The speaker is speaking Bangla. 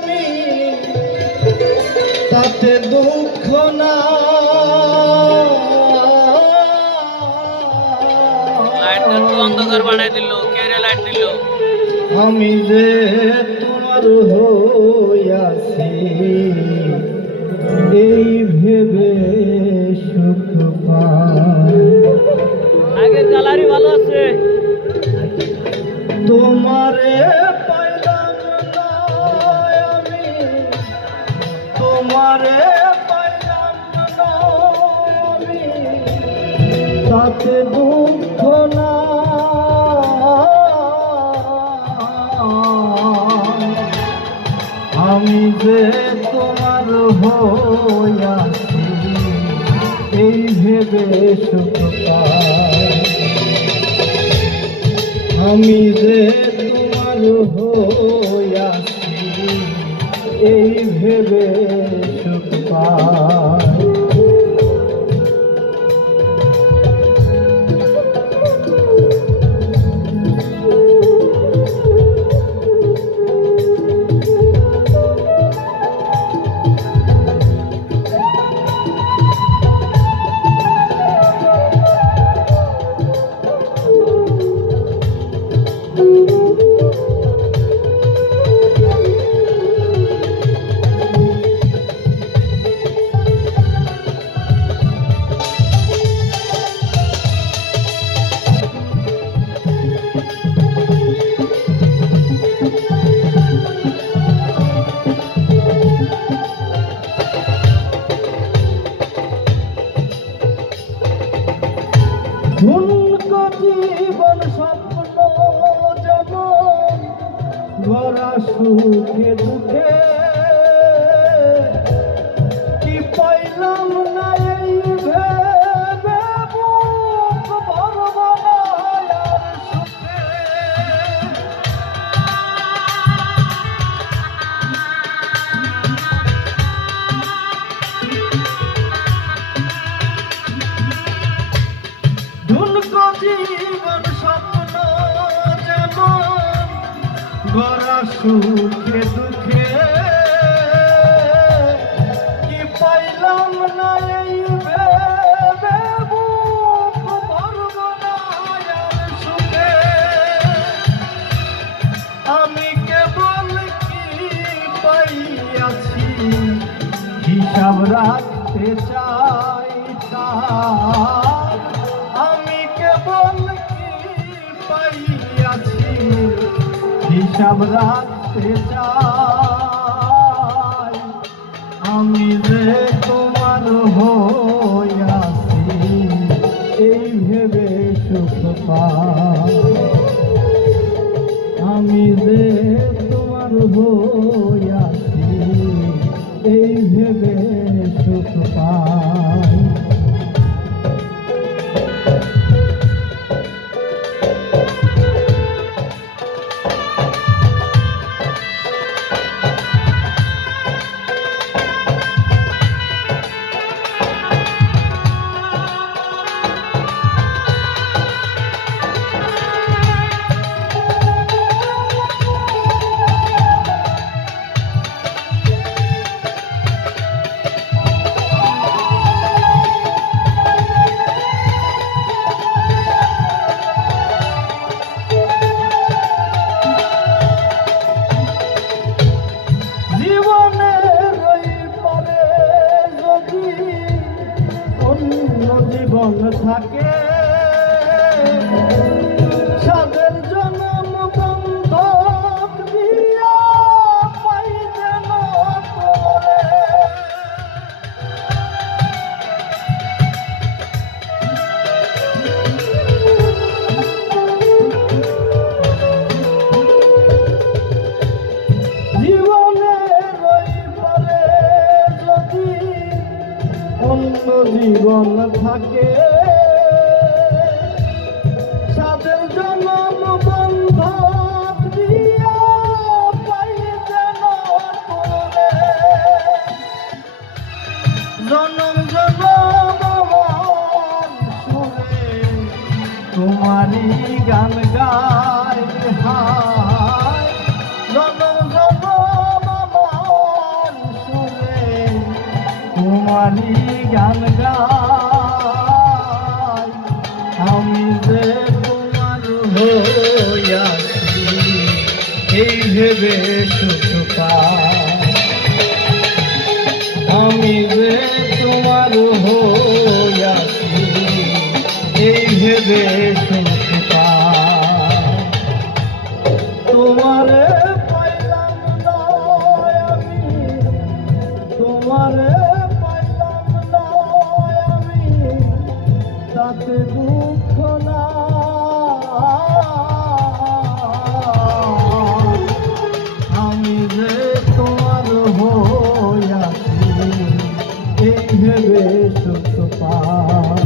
আমি তাতে দুঃখ না লাইটটা তো অন্ধকার বানাই দিল কে রে লাইট দিল আমি যে তোমার হইয়াছি এই ভেবে সুখ পাই আগের কালারই ভালো আছে তোমারে পাইলাম না আমি তোমারে পাইলাম না আমি তাতে দুঃখ না আমি যে তোমার হইয়াছি এই ভেবে সুখ পাই আমি যে তোমার হইয়াছি এই ভেবে সুখ পাই জীবন স্বপ্ন যেমন গড়া সুখে দুঃখে কি পাইলাম না এই ভেবে বুক ভরব না আর সুখে জীবন স্বপ্ন যেমন গড়া সুখে দুঃখে কি পাইলাম না এই ভেবে বুক ভরব না আর সুখে আমি কেবল কি পাইয়াছি হিসাব রাখতে চাই তার আমি কেবল কি পাইয়াছি হিসাব রাখতে চাই আমি যে তোমার হইয়াছি এই ভেবে সুখ পাই আমি যে তোমার হইয়াছি এই ভেবে সুখ পাই জীবন থাকে সাদের জন্ম বন্ধক দিয়া পাই যেন তোরে জীবনে রই পারে যদি অন্য জীবন থাকে সাদের জন্ম বন্ধক দিয়া পাই যেন তোরে জনম জনম সুরে তোমারই গান গাই হায় জনম জনম গান গাই আমি যে তোমার হইয়াছি এই ভেবে সুখ পাই আমি যে তোমার হইয়াছি এই ভেবে সুখ পাই তোমারে পাইলাম না আমি তোমারে পাইলাম না আমি তাতে দুঃখ না আমি যে তোমার হইয়াছি এই ভেবে সুখ পাই